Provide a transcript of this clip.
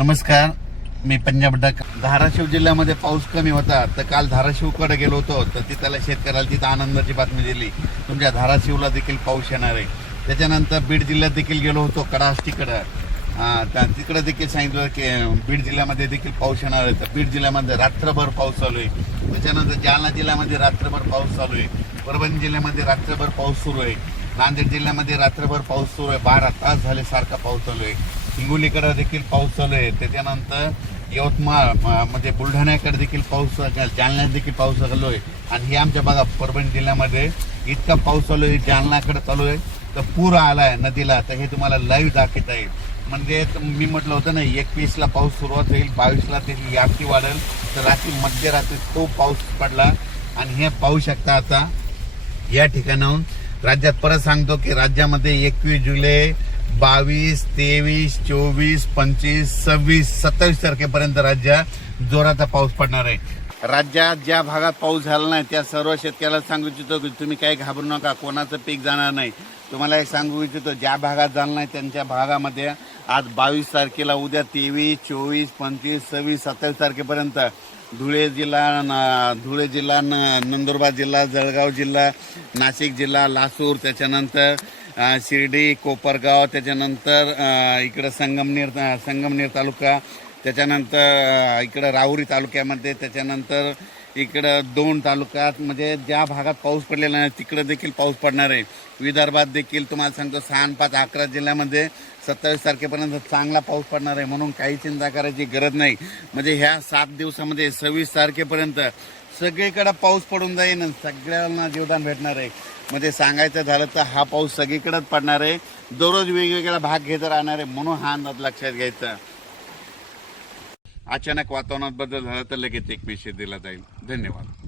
नमस्कार मी पंजाब डक धाराशिव जिल्ह्यामध्ये पाऊस कमी होता तर काल धाराशिवकडे गेलो होतो तर तिथल्या शेतकऱ्याला तिथं आनंदाची बातमी दिली तुमच्या धाराशिवला देखील पाऊस येणार आहे त्याच्यानंतर बीड जिल्ह्यात देखील गेलो होतो त्या तिकडं देखील सांगितलं की बीड जिल्ह्यामध्ये देखील पाऊस येणार आहे तर बीड जिल्ह्यामध्ये रात्रभर पाऊस चालू आहे त्याच्यानंतर जालना जिल्ह्यामध्ये रात्रभर पाऊस चालू आहे परभणी जिल्ह्यामध्ये रात्रभर पाऊस सुरू आहे नांदेड जिल्ह्यामध्ये रात्रभर पाऊस सुरू आहे बारा तास झाले सारखा पाऊस चालू आहे हिंगोलीकडे देखील पाऊस चालू आहे त्याच्यानंतर यवतमाळ म्हणजे बुलढाण्याकडे देखील पाऊस जालन्यात देखील पाऊस चालू आहे आणि हे आमच्या बघा परभणी जिल्ह्यामध्ये इतका पाऊस चालू आहे जालन्याकडे चालू आहे तर पूर आला आहे नदीला तर हे तुम्हाला लाईव्ह दाखवत आहे म्हणजे मी म्हटलं होतं ना एकवीसला पाऊस सुरुवात होईल बावीसला त्याची यापती वाढेल तर रात्री मध्यरात्री तो पाऊस पडला आणि हे पाहू शकता आता या ठिकाणाहून राज्यात परत सांगतो की राज्यामध्ये एकवीस जुलै बावीस तेवीस चोवीस पंचवीस सव्वीस सत्तावीस तारखेपर्यंत राज्यात जोराचा पाऊस पडणार आहे राज्यात ज्या भागात पाऊस झाला नाही त्या सर्व शेतकऱ्याला सांगू इच्छितो की तुम्ही काही घाबरू नका कोणाचं पीक जाणार नाही तुम्हाला एक सांगू इच्छितो ज्या भागात झालं नाही त्यांच्या भागामध्ये आज बावीस तारखेला उद्या तेवीस चोवीस पंचवीस सव्वीस सत्तावीस तारखेपर्यंत धुळे जिल्हा धुळे जिल्हा न नंदुरबार जिल्हा जळगाव जिल्हा नाशिक जिल्हा लासूर त्याच्यानंतर शिर्डी कोपरगाव त्याच्यानंतर इकडं संगमनेर संगमनेर तालुका त्याच्यानंतर इकडं राहुरी तालुक्यामध्ये त्याच्यानंतर इकडं दोन तालुक्यात म्हणजे ज्या भागात पाऊस पडलेला नाही तिकडं देखील पाऊस पडणार आहे विदर्भात देखील तुम्हाला सांगतो सहा पाच अकरा जिल्ह्यामध्ये सत्तावीस तारखेपर्यंत चांगला पाऊस पडणार आहे म्हणून काही चिंता करायची गरज नाही म्हणजे ह्या सात दिवसामध्ये सव्वीस तारखेपर्यंत सगळीकडे पाऊस पडून जाईन सगळ्यांना जीवदान भेटणार आहे म्हणजे सांगायचं झालं तर हा पाऊस सगळीकडेच पडणार आहे दररोज वेगवेगळा भाग घेत राहणार आहे म्हणून हा अंदाज लक्षात घ्यायचा अचानक वातावरणात बदल झाला तर लगेच एक मेसेज दिला जाईल धन्यवाद